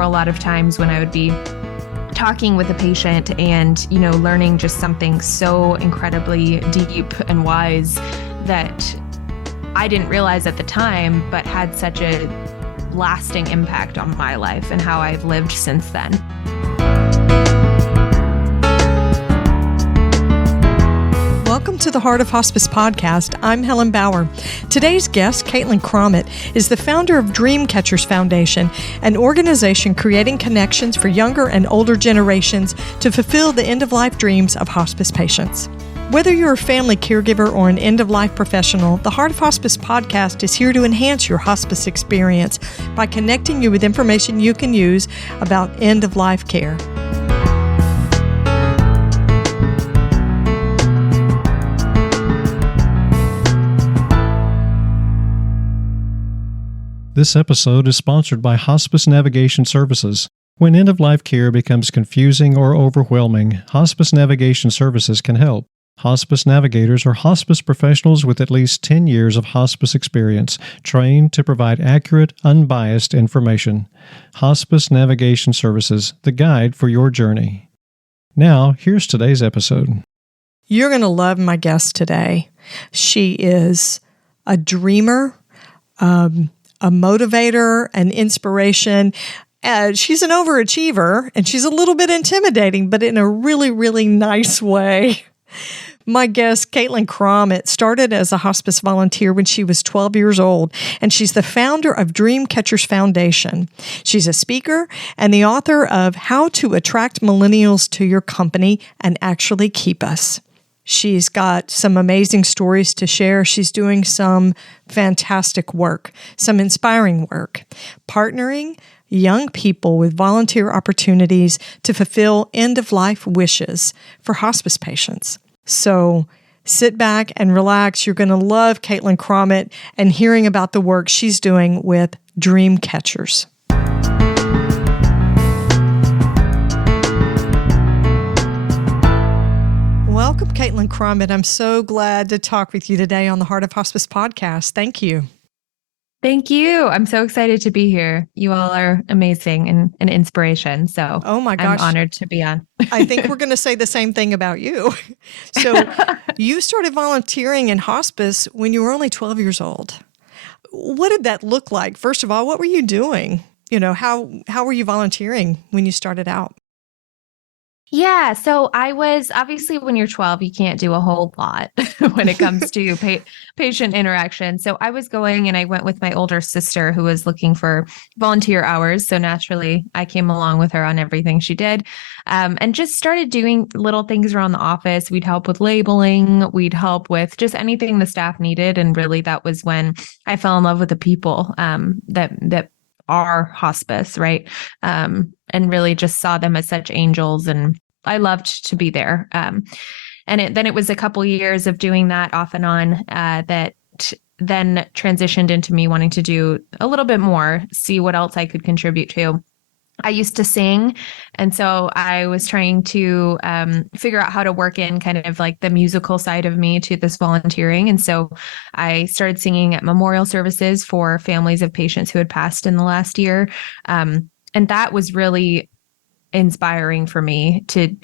were a lot of times when I would be talking with a patient and, learning just something so incredibly deep and wise that I didn't realize at the time, but had such a lasting impact on my life and how I've lived since then. Welcome to the Heart of Hospice podcast. I'm Helen Bauer. Today's guest, Crommett, is the founder of Dreamcatchers Foundation, an organization creating connections for younger and older generations to fulfill the end-of-life dreams of hospice patients. Whether you're a family caregiver or an end-of-life professional, the Heart of Hospice podcast is here to enhance your hospice experience by connecting you with information you can use about end-of-life care. This episode is sponsored by Hospice Navigation Services. When end-of-life care becomes confusing or overwhelming, Hospice Navigation Services can help. Hospice navigators are hospice professionals with at least 10 years of hospice experience, trained to provide accurate, unbiased information. Hospice Navigation Services, the guide for your journey. Now, here's today's episode. You're going to love my guest today. She is a dreamer, a motivator, an inspiration. She's an overachiever, and she's a little bit intimidating, but in a really, really nice way. My guest, Helen Crommett, started as a hospice volunteer when she was 12 years old, and she's the founder of Dreamcatchers Foundation. She's a speaker and the author of How to Attract Millennials to Your Company and Actually Keep Us. She's got some amazing stories to share. She's doing some fantastic work, some inspiring work, partnering young people with volunteer opportunities to fulfill end-of-life wishes for hospice patients. So sit back and relax. You're going to love Helen Crommett and hearing about the work she's doing with Dreamcatchers. Welcome, Helen Crommett. I'm so glad to talk with you today on the Heart of Hospice podcast. Thank you. Thank you. I'm so excited to be here. You all are amazing and an inspiration. So oh my gosh, I'm honored to be on. I think we're going to say the same thing about you. So you started volunteering in hospice when you were only 12 years old. What did that look like? First of all, what were you doing? How were you volunteering when you started out? Yeah. So I was obviously when you're 12, you can't do a whole lot when it comes to patient interaction. So I was going and I went with my older sister who was looking for volunteer hours. So naturally I came along with her on everything she did and just started doing little things around the office. We'd help with labeling. We'd help with just anything the staff needed. And really that was when I fell in love with the people that are hospice, right? And really just saw them as such angels. And I loved to be there. And then it was a couple years of doing that off and on that then transitioned into me wanting to do a little bit more, see what else I could contribute to. I used to sing. And so I was trying to figure out how to work in kind of like the musical side of me to this volunteering. And so I started singing at memorial services for families of patients who had passed in the last year. And that was really inspiring for me to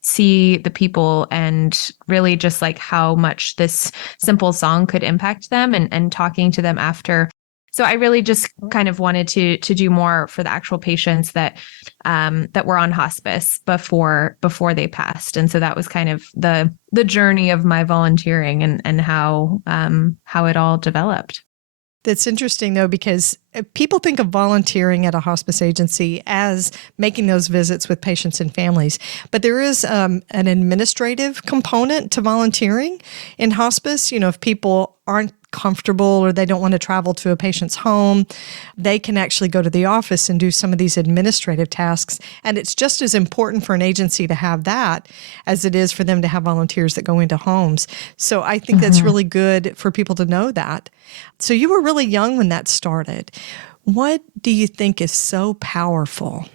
see the people and really just like how much this simple song could impact them and talking to them after. So I really just kind of wanted to do more for the actual patients that were on hospice before they passed. And so that was kind of the journey of my volunteering and how it all developed. That's interesting, though, because people think of volunteering at a hospice agency as making those visits with patients and families. But there is an administrative component to volunteering in hospice. If people aren't comfortable or they don't want to travel to a patient's home, they can actually go to the office and do some of these administrative tasks. And it's just as important for an agency to have that as it is for them to have volunteers that go into homes. So I think that's really good for people to know that. So you were really young when that started. What do you think is so powerful?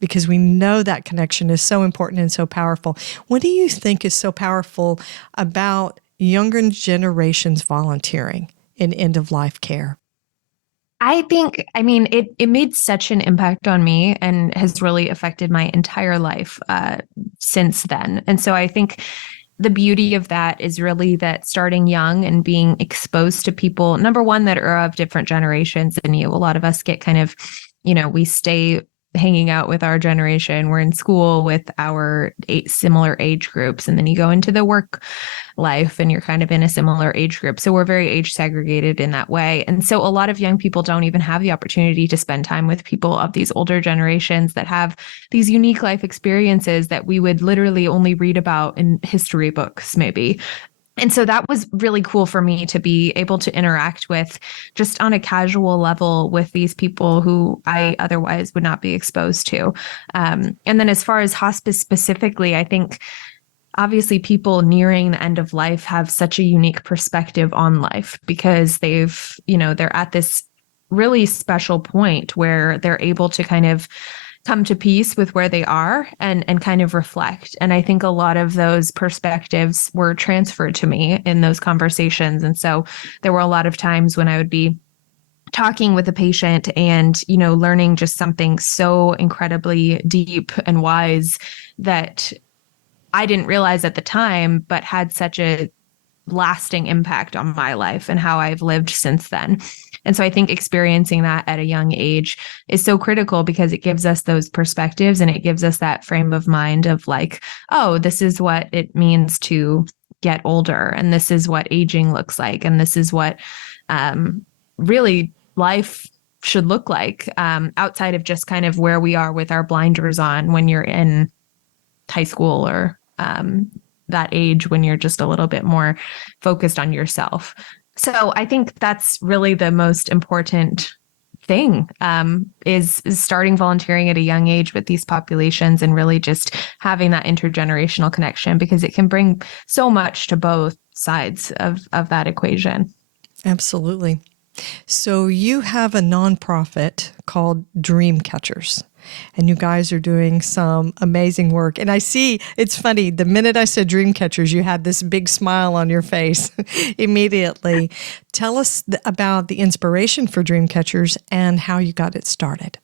Because we know that connection is so important and so powerful. What do you think is so powerful about younger generations volunteering in end-of-life care? I think, I mean, it made such an impact on me and has really affected my entire life since then. And so I think the beauty of that is really that starting young and being exposed to people, number one, that are of different generations than you. A lot of us get kind of, we stay hanging out with our generation. We're in school with our similar age groups, and then you go into the work life and you're kind of in a similar age group. So we're very age segregated in that way. And so a lot of young people don't even have the opportunity to spend time with people of these older generations that have these unique life experiences that we would literally only read about in history books, maybe. And so that was really cool for me to be able to interact with just on a casual level with these people who I otherwise would not be exposed to. And then as far as hospice specifically, I think obviously people nearing the end of life have such a unique perspective on life because they're at this really special point where they're able to kind of come to peace with where they are and kind of reflect. And I think a lot of those perspectives were transferred to me in those conversations. And so there were a lot of times when I would be talking with a patient and, learning just something so incredibly deep and wise that I didn't realize at the time, but had such a lasting impact on my life and how I've lived since then. And so I think experiencing that at a young age is so critical because it gives us those perspectives and it gives us that frame of mind of like, oh, this is what it means to get older. And this is what aging looks like. And this is what really life should look like outside of just kind of where we are with our blinders on when you're in high school or that age when you're just a little bit more focused on yourself. So I think that's really the most important thing is starting volunteering at a young age with these populations and really just having that intergenerational connection because it can bring so much to both sides of that equation. Absolutely. So you have a nonprofit called Dream Catchers. And you guys are doing some amazing work. And I see, it's funny, the minute I said dream catchers, you had this big smile on your face immediately. Tell us about the inspiration for Dream Catchers and how you got it started.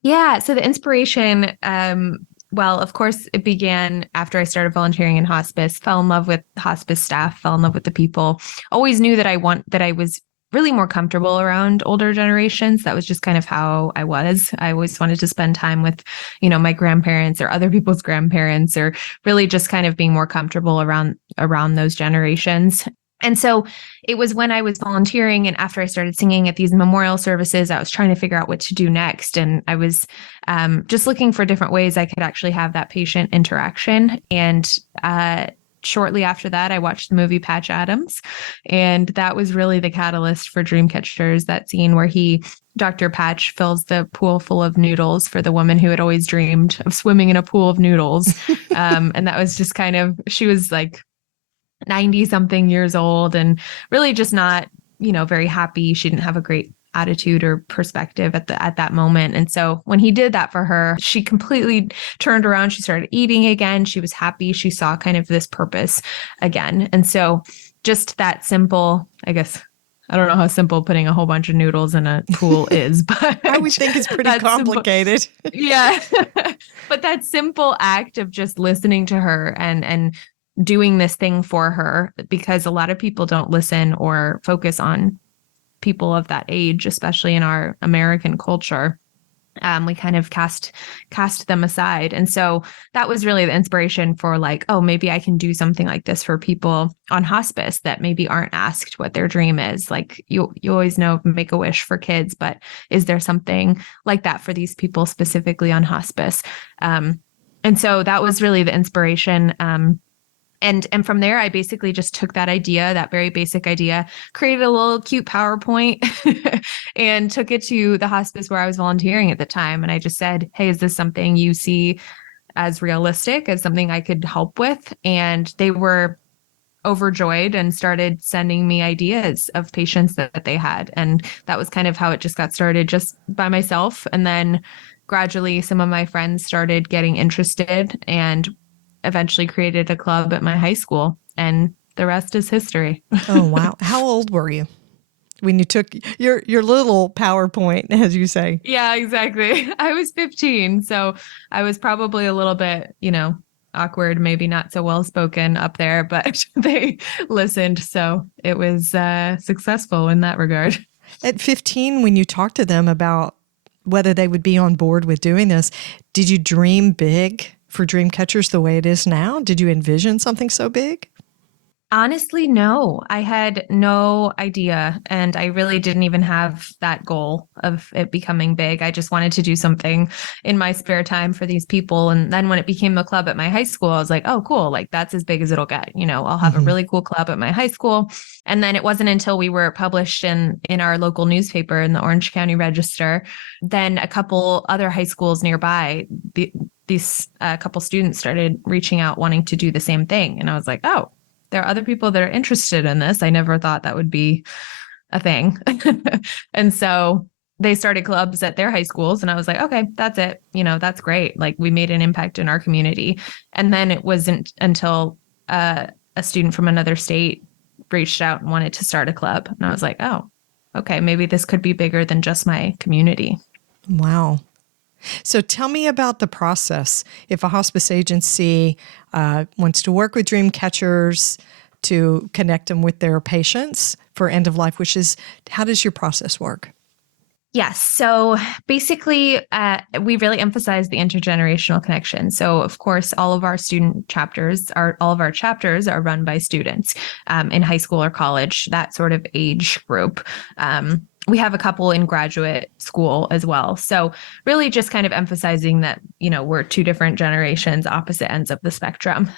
Yeah, so the inspiration, well, of course, it began after I started volunteering in hospice, fell in love with hospice staff, fell in love with the people, always knew that I was really more comfortable around older generations. That was just kind of how I was. I always wanted to spend time with, my grandparents or other people's grandparents, or really just kind of being more comfortable around those generations. And so it was when I was volunteering and after I started singing at these memorial services, I was trying to figure out what to do next. And I was just looking for different ways I could actually have that patient interaction. And shortly after that, I watched the movie Patch Adams, and that was really the catalyst for Dreamcatchers, that scene where Dr. Patch fills the pool full of noodles for the woman who had always dreamed of swimming in a pool of noodles. And that was just kind of, she was like 90 something years old and really just not, very happy. She didn't have a great attitude or perspective at that moment. And so when he did that for her, she completely turned around. She started eating again. She was happy. She saw kind of this purpose again. And so just that simple, I guess, I don't know how simple putting a whole bunch of noodles in a pool is, but I would think it's pretty complicated. Yeah. But that simple act of just listening to her and doing this thing for her, because a lot of people don't listen or focus on people of that age, especially in our American culture. We kind of cast them aside. And so that was really the inspiration for like, oh, maybe I can do something like this for people on hospice that maybe aren't asked what their dream is. Like you always know, make a wish for kids, but is there something like that for these people specifically on hospice? And so that was really the inspiration. And from there, I basically just took that idea, that very basic idea, created a little cute PowerPoint and took it to the hospice where I was volunteering at the time. And I just said, hey, is this something you see as realistic, as something I could help with? And they were overjoyed and started sending me ideas of patients that they had. And that was kind of how it just got started, just by myself. And then gradually some of my friends started getting interested and eventually created a club at my high school, and the rest is history. Oh, wow. How old were you when you took your little PowerPoint, as you say. Yeah, exactly. I was 15, so I was probably a little bit, awkward, maybe not so well spoken up there, but they listened. So it was successful in that regard. At 15, when you talked to them about whether they would be on board with doing this, did you dream big for Dreamcatchers the way it is now? Did you envision something so big? Honestly, no, I had no idea. And I really didn't even have that goal of it becoming big. I just wanted to do something in my spare time for these people. And then when it became a club at my high school, I was like, oh, cool. Like that's as big as it'll get. I'll have a really cool club at my high school. And then it wasn't until we were published in our local newspaper in the Orange County Register, then a couple other high schools nearby, these couple students started reaching out wanting to do the same thing. And I was like, oh, there are other people that are interested in this. I never thought that would be a thing. And so they started clubs at their high schools. And I was like, okay, that's it. That's great. Like we made an impact in our community. And then it wasn't until a student from another state reached out and wanted to start a club. And I was like, oh, okay, maybe this could be bigger than just my community. Wow. So tell me about the process. If a hospice agency wants to work with Dreamcatchers to connect them with their patients for end-of-life wishes, how does your process work? Yes. So basically, we really emphasize the intergenerational connection. So of course, all of our chapters are run by students in high school or college, that sort of age group. We have a couple in graduate school as well. So really just kind of emphasizing that, we're two different generations, opposite ends of the spectrum.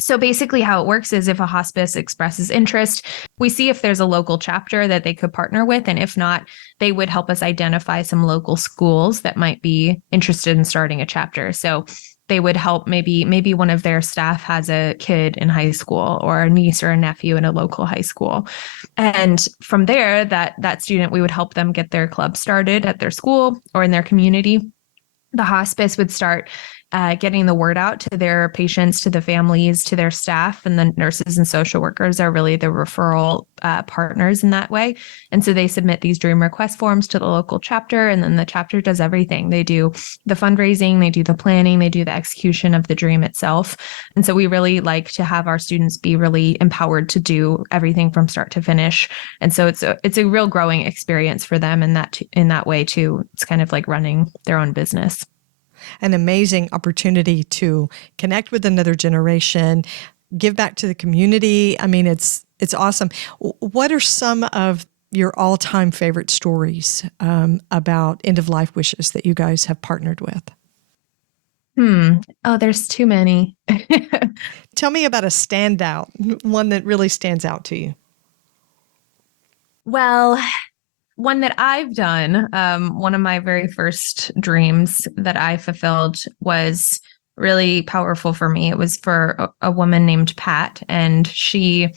So basically how it works is if a hospice expresses interest, we see if there's a local chapter that they could partner with. And if not, they would help us identify some local schools that might be interested in starting a chapter. So they would help maybe one of their staff has a kid in high school or a niece or a nephew in a local high school. And from there, that student, we would help them get their club started at their school or in their community. The hospice would start getting the word out to their patients, to the families, to their staff, and the nurses and social workers are really the referral partners in that way. And so they submit these dream request forms to the local chapter, and then the chapter does everything. They do the fundraising, they do the planning, they do the execution of the dream itself. And so we really like to have our students be really empowered to do everything from start to finish. And so it's a real growing experience for them in that way too. It's kind of like running their own business. An amazing opportunity to connect with another generation, give back to the community. I mean, it's awesome. What are some of your all-time favorite stories about end-of-life wishes that you guys have partnered with? Oh, there's too many. Tell me about a standout, one that really stands out to you. Well, one that I've done, one of my very first dreams that I fulfilled was really powerful for me. It was for a woman named Pat. And she,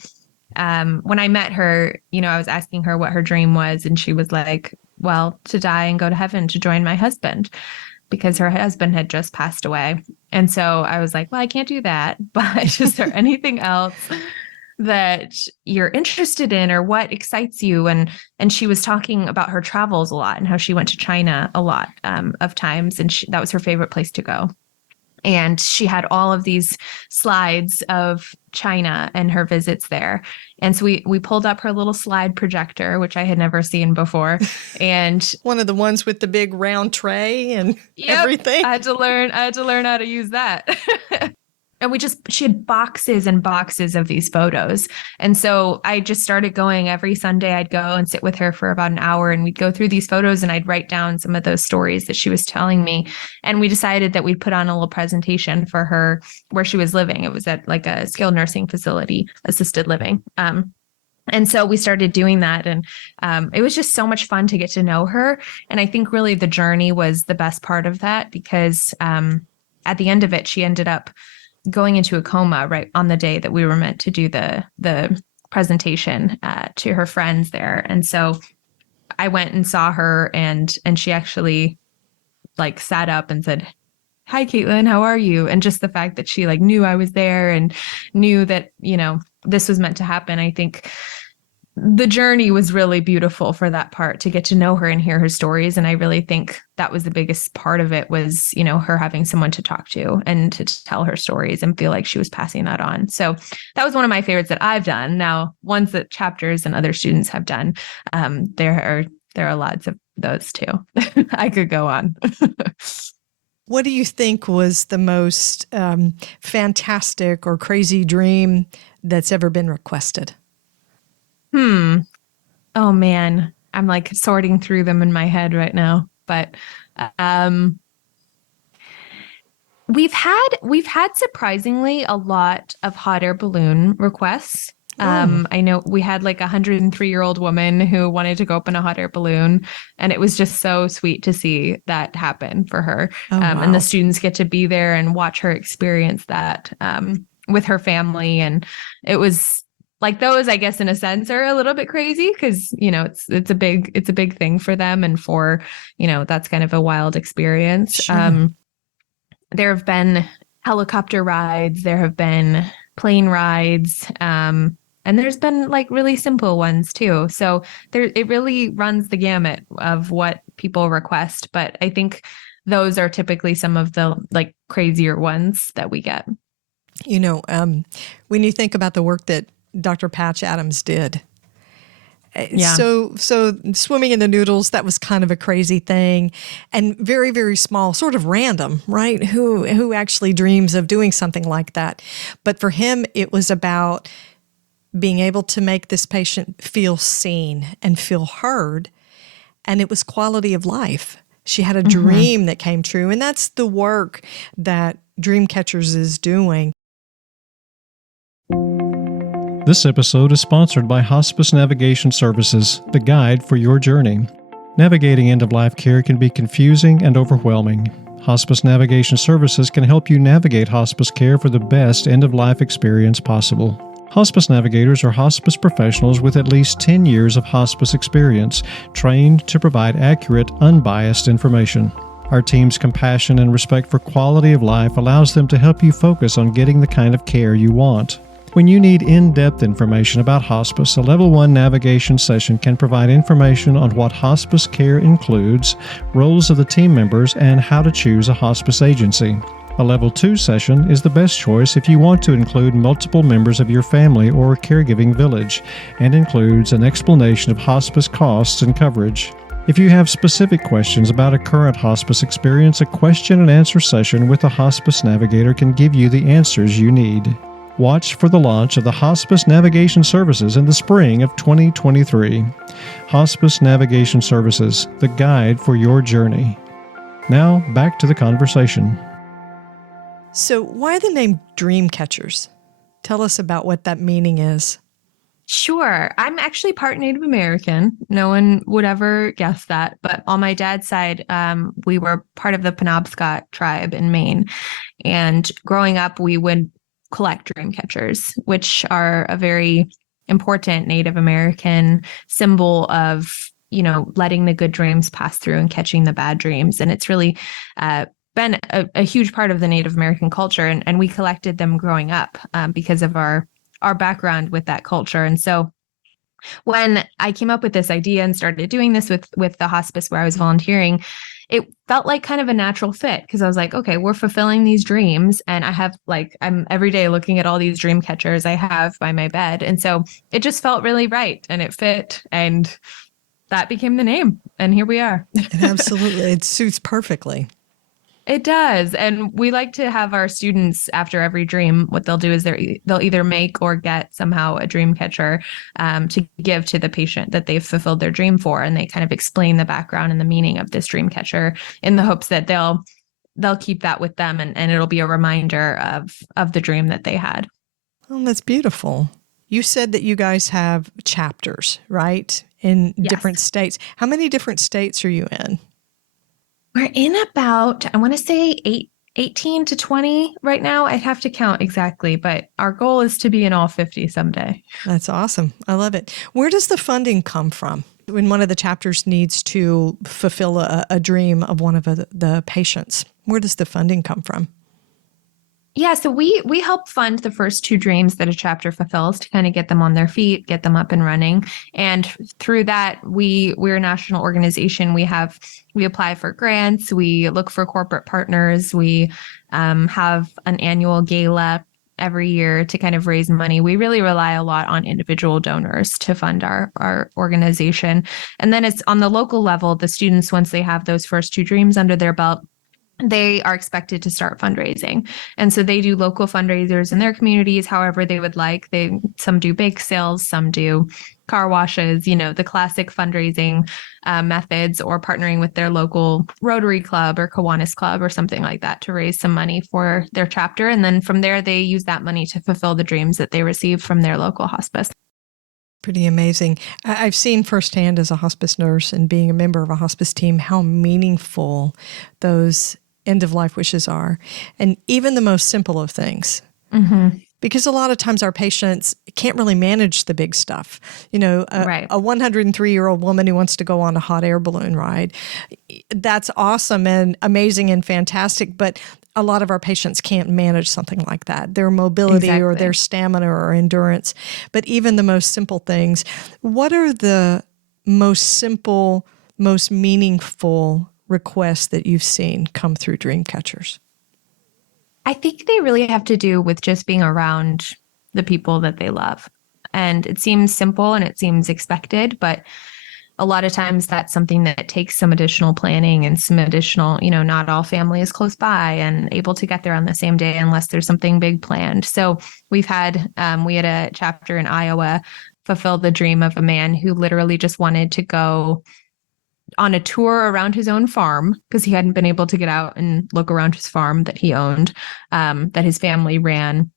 when I met her, I was asking her what her dream was. And she was like, well, to die and go to heaven to join my husband, because her husband had just passed away. And so I was like, well, I can't do that. But is there anything else that you're interested in or what excites you? And she was talking about her travels a lot and how she went to China a lot of times. And that was her favorite place to go. And she had all of these slides of China and her visits there. And so we pulled up her little slide projector, which I had never seen before. And one of the ones with the big round tray and everything. I had to learn how to use that. And she had boxes and boxes of these photos. And so I just started going every Sunday. I'd go and sit with her for about an hour and we'd go through these photos and I'd write down some of those stories that she was telling me. And we decided that we'd put on a little presentation for her where she was living. It was at like a skilled nursing facility, assisted living. And so we started doing that. And it was just so much fun to get to know her. And I think really the journey was the best part of that because at the end of it, she ended up going into a coma right on the day that we were meant to do the presentation to her friends there. And so I went and saw her and she actually like sat up and said, "Hi, Caitlin, how are you?" And just the fact that she like knew I was there and knew that, this was meant to happen, I think the journey was really beautiful for that part, to get to know her and hear her stories. And I really think that was the biggest part of it, was, her having someone to talk to and to tell her stories and feel like she was passing that on. So that was one of my favorites that I've done. Now, ones that chapters and other students have done, there are lots of those too. I could go on. What do you think was the most fantastic or crazy dream that's ever been requested? Oh man, I'm like sorting through them in my head right now. But we've had surprisingly a lot of hot air balloon requests. I know we had like a 103-year-old woman who wanted to go up in a hot air balloon, and it was just so sweet to see that happen for her. Wow. And the students get to be there and watch her experience that with her family. And it was like, those, I guess, in a sense, are a little bit crazy, because, it's a big thing for them. And for, that's kind of a wild experience. Sure. There have been helicopter rides, there have been plane rides, and there's been like really simple ones too. So it really runs the gamut of what people request. But I think those are typically some of the like crazier ones that we get. When you think about the work that Dr. Patch Adams did, Yeah. So swimming in the noodles, that was kind of a crazy thing, and very, very small, sort of random, right? Who actually dreams of doing something like that? But for him, it was about being able to make this patient feel seen and feel heard, and it was quality of life. She had a dream that came true, and that's the work that Dream Catchers is doing. This episode is sponsored by Hospice Navigation Services, the guide for your journey. Navigating end-of-life care can be confusing and overwhelming. Hospice Navigation Services can help you navigate hospice care for the best end-of-life experience possible. Hospice navigators are hospice professionals with at least 10 years of hospice experience, trained to provide accurate, unbiased information. Our team's compassion and respect for quality of life allows them to help you focus on getting the kind of care you want. When you need in-depth information about hospice, a Level 1 navigation session can provide information on what hospice care includes, roles of the team members, and how to choose a hospice agency. A Level 2 session is the best choice if you want to include multiple members of your family or caregiving village, and includes an explanation of hospice costs and coverage. If you have specific questions about a current hospice experience, a question and answer session with a hospice navigator can give you the answers you need. Watch for the launch of the Hospice Navigation Services in the spring of 2023. Hospice Navigation Services, the guide for your journey. Now, back to the conversation. So why the name Dream Catchers? Tell us about what that meaning is. Sure. I'm actually part Native American. No one would ever guess that. But on my dad's side, we were part of the Penobscot tribe in Maine. And growing up, we would collect dream catchers, which are a very important Native American symbol of, letting the good dreams pass through and catching the bad dreams. And it's really been a huge part of the Native American culture. And we collected them growing up because of our background with that culture. And so when I came up with this idea and started doing this with the hospice where I was volunteering, it felt like kind of a natural fit, because I was like, okay, we're fulfilling these dreams. And I'm every day looking at all these dream catchers I have by my bed. And so it just felt really right, and it fit, and that became the name. And here we are. Absolutely. It suits perfectly. It does. And we like to have our students, after every dream, what they'll do is they'll either make or get somehow a dream catcher to give to the patient that they've fulfilled their dream for. And they kind of explain the background and the meaning of this dream catcher in the hopes that they'll keep that with them, and it'll be a reminder of the dream that they had. Oh, that's beautiful. You said that you guys have chapters, right? In different states. How many different states are you in? We're in about, I want to say 18 to 20 right now. I'd have to count exactly, but our goal is to be in all 50 someday. That's awesome. I love it. Where does the funding come from when one of the chapters needs to fulfill a dream of one of the patients? Where does the funding come from? Yeah, so we help fund the first two dreams that a chapter fulfills to kind of get them on their feet, get them up and running. And through that, we're a national organization. We apply for grants, we look for corporate partners, we have an annual gala every year to kind of raise money. We really rely a lot on individual donors to fund our organization. And then it's on the local level, the students, once they have those first two dreams under their belt, they are expected to start fundraising. And so they do local fundraisers in their communities, however they would like. Some do bake sales, some do car washes, the classic fundraising methods, or partnering with their local Rotary Club or Kiwanis Club or something like that to raise some money for their chapter. And then from there, they use that money to fulfill the dreams that they receive from their local hospice. Pretty amazing. I've seen firsthand as a hospice nurse and being a member of a hospice team how meaningful those end-of-life wishes are, and even the most simple of things. Mm-hmm. Because a lot of times our patients can't really manage the big stuff. Right. A 103-year-old woman who wants to go on a hot air balloon ride, that's awesome and amazing and fantastic, but a lot of our patients can't manage something like that, their mobility or their stamina or endurance. But even the most simple things, what are the most simple, most meaningful requests that you've seen come through Dreamcatchers? I think they really have to do with just being around the people that they love. And it seems simple and it seems expected, but a lot of times that's something that takes some additional planning and some additional, not all family is close by and able to get there on the same day unless there's something big planned. So we had a chapter in Iowa fulfill the dream of a man who literally just wanted to go on a tour around his own farm because he hadn't been able to get out and look around his farm that he owned, that his family ran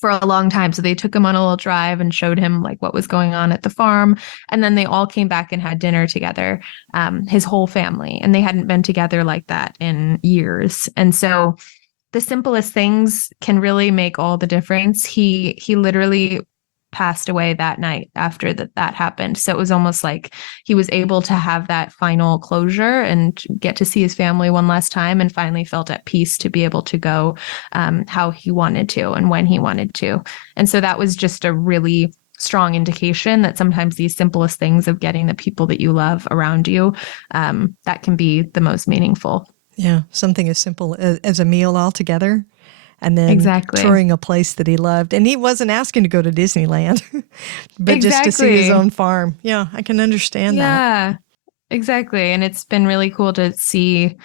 for a long time. So they took him on a little drive and showed him like what was going on at the farm. And then they all came back and had dinner together, his whole family. And they hadn't been together like that in years. And so the simplest things can really make all the difference. He literally passed away that night after that happened. So it was almost like he was able to have that final closure and get to see his family one last time, and finally felt at peace to be able to go how he wanted to and when he wanted to. And so that was just a really strong indication that sometimes these simplest things of getting the people that you love around you, that can be the most meaningful. Yeah, something as simple as a meal all together. And then touring a place that he loved. And he wasn't asking to go to Disneyland, but just to see his own farm. Yeah, I can understand that. Yeah, exactly. And it's been really cool to see.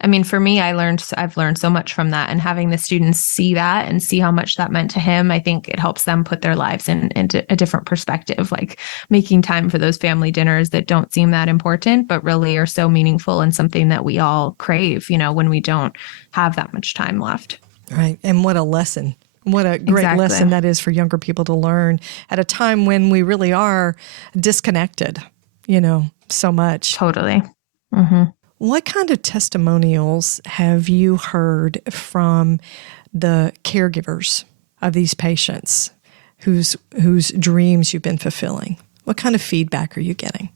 I mean, for me, I've learned so much from that, and having the students see that and see how much that meant to him, I think it helps them put their lives into a different perspective, like making time for those family dinners that don't seem that important, but really are so meaningful and something that we all crave, when we don't have that much time left. Right. And what a lesson. What a great lesson that is for younger people to learn at a time when we really are disconnected, so much. Totally. Mm-hmm. What kind of testimonials have you heard from the caregivers of these patients whose dreams you've been fulfilling? What kind of feedback are you getting?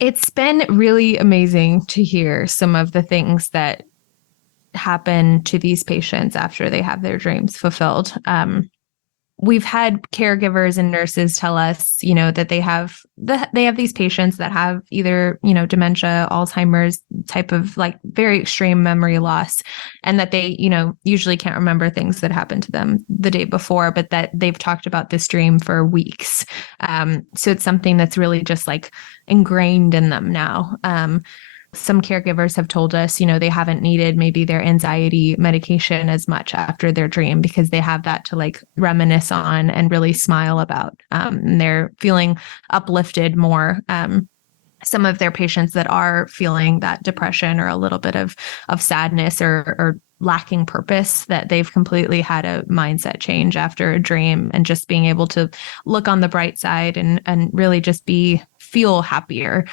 It's been really amazing to hear some of the things that happen to these patients after they have their dreams fulfilled. We've had caregivers and nurses tell us, that they have these patients that have either, dementia, Alzheimer's, type of like very extreme memory loss, and that they, usually can't remember things that happened to them the day before, but that they've talked about this dream for weeks. So it's something that's really just like ingrained in them now. Some caregivers have told us, they haven't needed maybe their anxiety medication as much after their dream because they have that to like reminisce on and really smile about. And they're feeling uplifted more. Some of their patients that are feeling that depression or a little bit of sadness or lacking purpose, that they've completely had a mindset change after a dream, and just being able to look on the bright side and really just feel happier,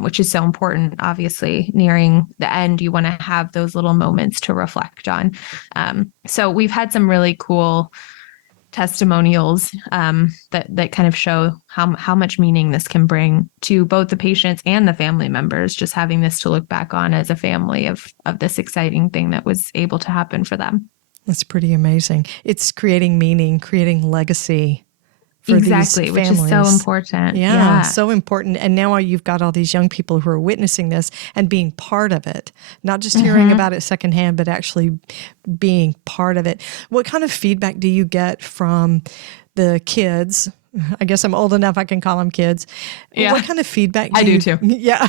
which is so important. Obviously, nearing the end, you want to have those little moments to reflect on. So we've had some really cool testimonials that kind of show how much meaning this can bring to both the patients and the family members, just having this to look back on as a family of this exciting thing that was able to happen for them. That's pretty amazing. It's creating meaning, creating legacy for Exactly, these which families. is so important. Yeah, so important. And now you've got all these young people who are witnessing this and being part of it, not just hearing about it secondhand, but actually being part of it. What kind of feedback do you get from the kids? I guess I'm old enough I can call them kids. Yeah. What kind of feedback do I do too. Yeah.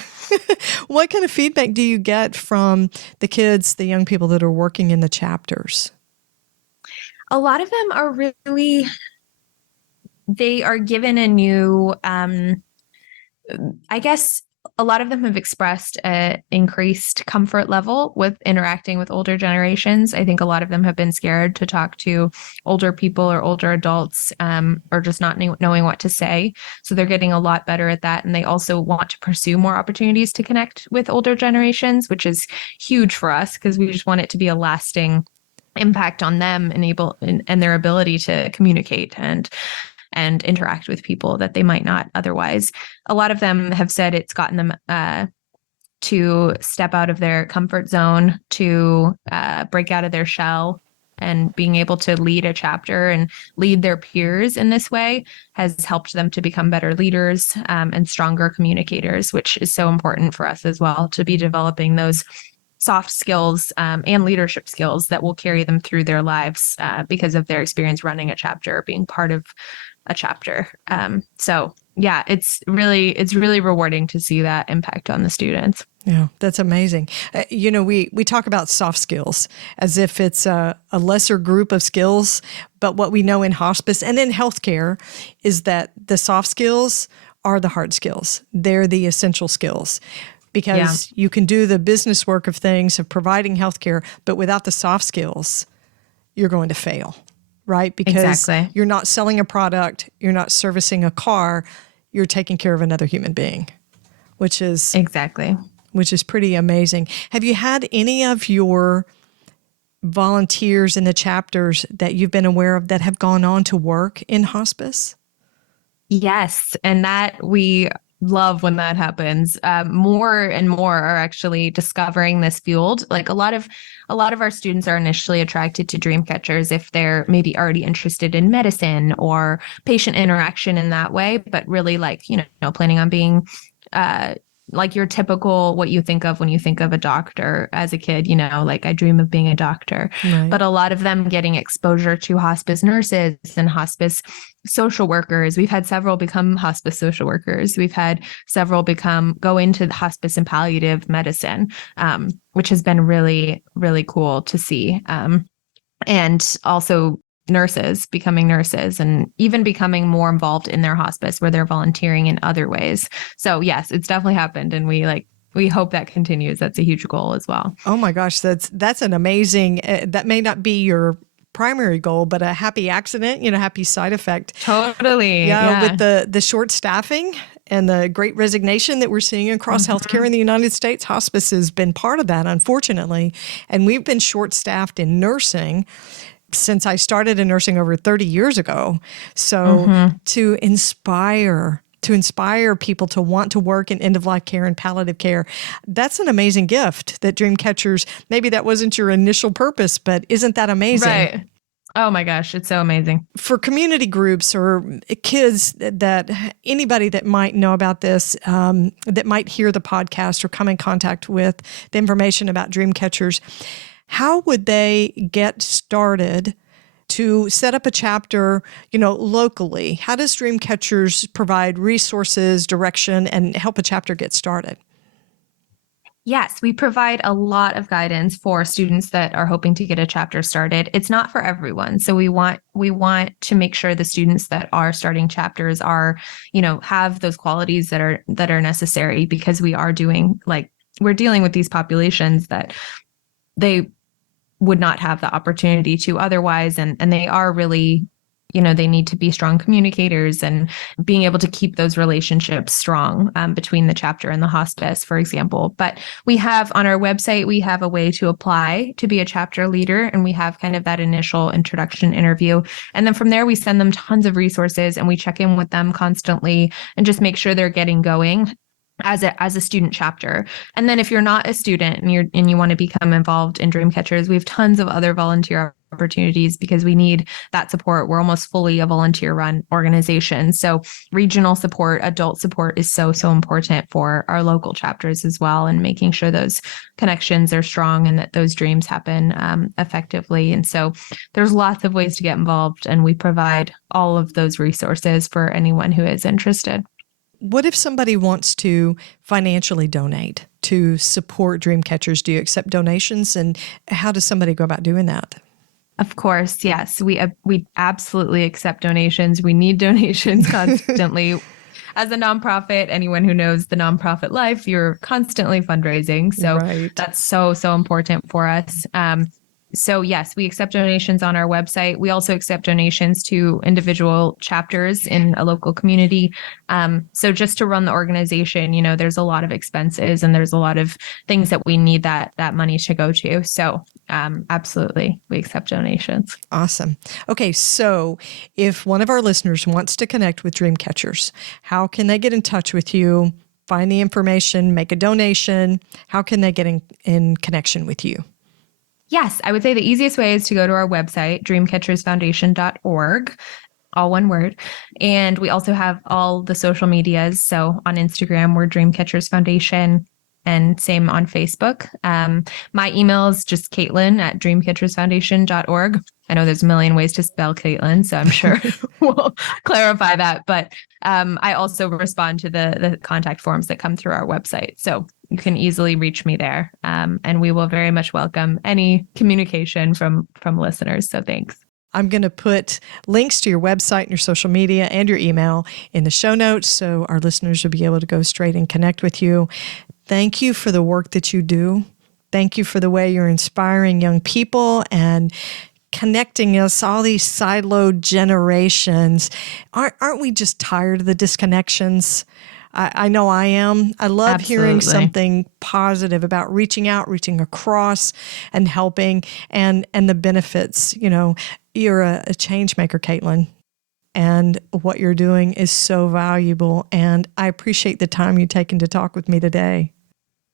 What kind of feedback do you get from the kids, the young people that are working in the chapters? A lot of them are really, they are given a new, I guess a lot of them have expressed an increased comfort level with interacting with older generations. I think a lot of them have been scared to talk to older people or older adults, or just not knowing what to say. So they're getting a lot better at that. And they also want to pursue more opportunities to connect with older generations, which is huge for us because we just want it to be a lasting impact on them and their ability to communicate and interact with people that they might not otherwise. A lot of them have said it's gotten them to step out of their comfort zone, to break out of their shell, and being able to lead a chapter and lead their peers in this way has helped them to become better leaders and stronger communicators, which is so important for us as well, to be developing those soft skills and leadership skills that will carry them through their lives because of their experience running a chapter, being part of a chapter. So yeah, it's really rewarding to see that impact on the students. Yeah, that's amazing. We talk about soft skills as if it's a lesser group of skills, but what we know in hospice and in healthcare is that the soft skills are the hard skills. They're the essential skills. Because you can do the business work of things, of providing healthcare, but without the soft skills, you're going to fail, right? Because you're not selling a product, you're not servicing a car, you're taking care of another human being, which is pretty amazing. Have you had any of your volunteers in the chapters that you've been aware of that have gone on to work in hospice? Yes, and that we love when that happens. More and more are actually discovering this field. Like a lot of our students are initially attracted to dream catchers if they're maybe already interested in medicine or patient interaction in that way, but really planning on being like your typical, what you think of when you think of a doctor as a kid, like I dream of being a doctor. Right. But a lot of them getting exposure to hospice nurses and hospice social workers. We've had several become hospice social workers. We've had several go into the hospice and palliative medicine, which has been really, really cool to see. And also becoming nurses and even becoming more involved in their hospice where they're volunteering in other ways. So yes, it's definitely happened. And we hope that continues. That's a huge goal as well. Oh my gosh, that's an amazing, that may not be your primary goal, but a happy accident, happy side effect. Totally. Yeah. With the short staffing and the great resignation that we're seeing across healthcare in the United States, hospice has been part of that, unfortunately. And we've been short-staffed in nursing since I started in nursing over 30 years ago. So to inspire people to want to work in end-of-life care and palliative care, that's an amazing gift that Dreamcatchers, maybe that wasn't your initial purpose, but isn't that amazing? Right. Oh my gosh, it's so amazing. For community groups or kids that anybody that might know about this, that might hear the podcast or come in contact with the information about Dreamcatchers, how would they get started to set up a chapter, locally? How does Dreamcatchers provide resources, direction, and help a chapter get started? Yes, we provide a lot of guidance for students that are hoping to get a chapter started. It's not for everyone. So we want to make sure the students that are starting chapters are, have those qualities that are necessary, because we're dealing with these populations that they would not have the opportunity to otherwise. And they are really, they need to be strong communicators and being able to keep those relationships strong between the chapter and the hospice, for example. But we have on our website, we have a way to apply to be a chapter leader. And we have kind of that initial introduction interview. And then from there, we send them tons of resources and we check in with them constantly and just make sure they're getting going as a student chapter. And then if you're not a student and you want to become involved in Dreamcatchers, we have tons of other volunteer opportunities because we need that support. We're almost fully a volunteer-run organization. So regional support, adult support is so important for our local chapters as well, and making sure those connections are strong and that those dreams happen effectively. And so there's lots of ways to get involved, and we provide all of those resources for anyone who is interested. What if somebody wants to financially donate to support Dreamcatchers? Do you accept donations, and how does somebody go about doing that? Of course, yes. We absolutely accept donations. We need donations constantly. As a nonprofit, anyone who knows the nonprofit life, you're constantly fundraising. So that's so important for us. So yes, we accept donations on our website. We also accept donations to individual chapters in a local community. So just to run the organization, there's a lot of expenses and there's a lot of things that we need that money to go to. So absolutely, we accept donations. Awesome. Okay, so if one of our listeners wants to connect with Dreamcatchers, how can they get in touch with you, find the information, make a donation? How can they get in connection with you? Yes, I would say the easiest way is to go to our website, dreamcatchersfoundation.org, all one word. And we also have all the social medias. So on Instagram, we're Dreamcatchers Foundation, and same on Facebook. My email is just Caitlin@dreamcatchersfoundation.org. I know there's a million ways to spell Caitlin, so I'm sure we'll clarify that. But I also respond to the contact forms that come through our website. So you can easily reach me there. And we will very much welcome any communication from listeners. So thanks. I'm going to put links to your website and your social media and your email in the show notes, so our listeners will be able to go straight and connect with you. Thank you for the work that you do. Thank you for the way you're inspiring young people and connecting us, all these siloed generations. Aren't we just tired of the disconnections? I know I am. I love hearing something positive about reaching out, reaching across, and helping, and the benefits. You're a change maker, Caitlin, and what you're doing is so valuable. And I appreciate the time you've taken to talk with me today.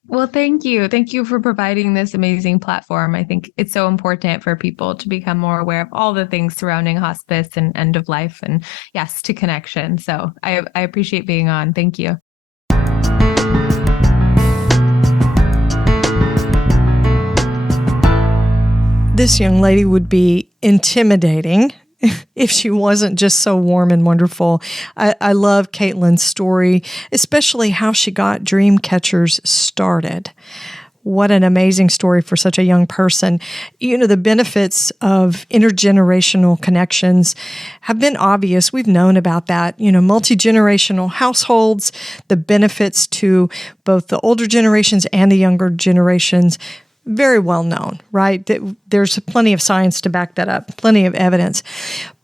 Well, thank you. Thank you for providing this amazing platform. I think it's so important for people to become more aware of all the things surrounding hospice and end of life, and yes, to connection. So I appreciate being on. Thank you. This young lady would be intimidating if she wasn't just so warm and wonderful. I love Caitlin's story, especially how she got Dreamcatchers started. What an amazing story for such a young person. The benefits of intergenerational connections have been obvious. We've known about that. Multi-generational households, the benefits to both the older generations and the younger generations, very well known, right? There's plenty of science to back that up, plenty of evidence.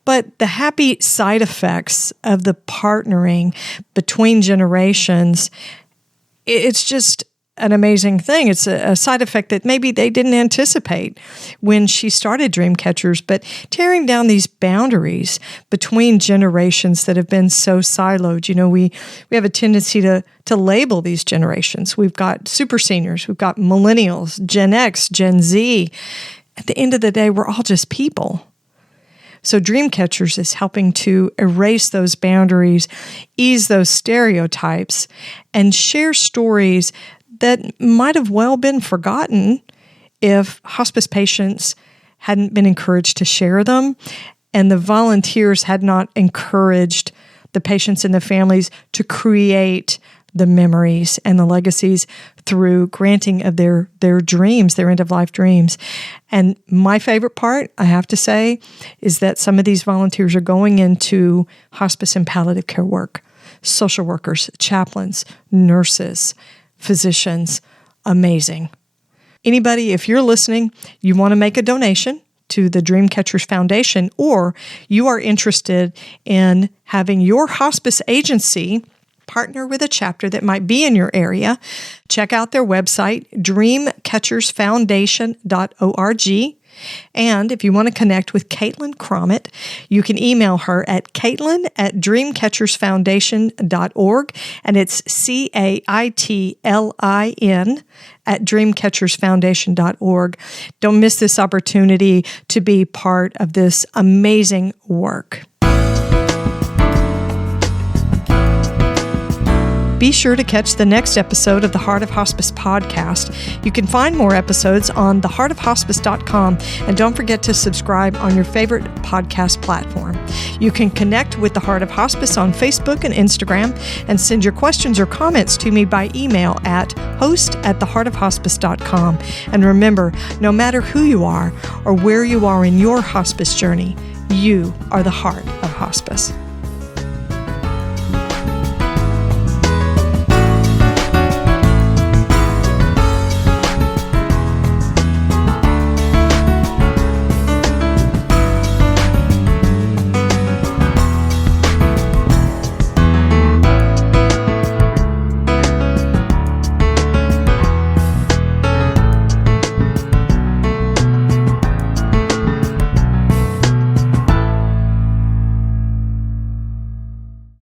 But the happy side effects of the partnering between generations, it's just an amazing thing. It's a side effect that maybe they didn't anticipate when she started Dreamcatchers, but tearing down these boundaries between generations that have been so siloed. We have a tendency to label these generations. We've got super seniors, we've got millennials, Gen X, Gen Z. At the end of the day, we're all just people. So Dreamcatchers is helping to erase those boundaries, ease those stereotypes, and share stories that might have well been forgotten if hospice patients hadn't been encouraged to share them, and the volunteers had not encouraged the patients and the families to create the memories and the legacies through granting of their dreams, their end-of-life dreams. And my favorite part, I have to say, is that some of these volunteers are going into hospice and palliative care work, social workers, chaplains, nurses, physicians. Amazing. Anybody, if you're listening, you want to make a donation to the Dreamcatchers Foundation, or you are interested in having your hospice agency partner with a chapter that might be in your area, check out their website, dreamcatchersfoundation.org. And if you want to connect with Caitlin Crommett, you can email her at caitlin@dreamcatchersfoundation.org, and it's CAITLIN at dreamcatchersfoundation.org. Don't miss this opportunity to be part of this amazing work. Be sure to catch the next episode of the Heart of Hospice podcast. You can find more episodes on theheartofhospice.com, and don't forget to subscribe on your favorite podcast platform. You can connect with the Heart of Hospice on Facebook and Instagram, and send your questions or comments to me by email at host@theheartofhospice.com. And remember, no matter who you are or where you are in your hospice journey, you are the heart of hospice.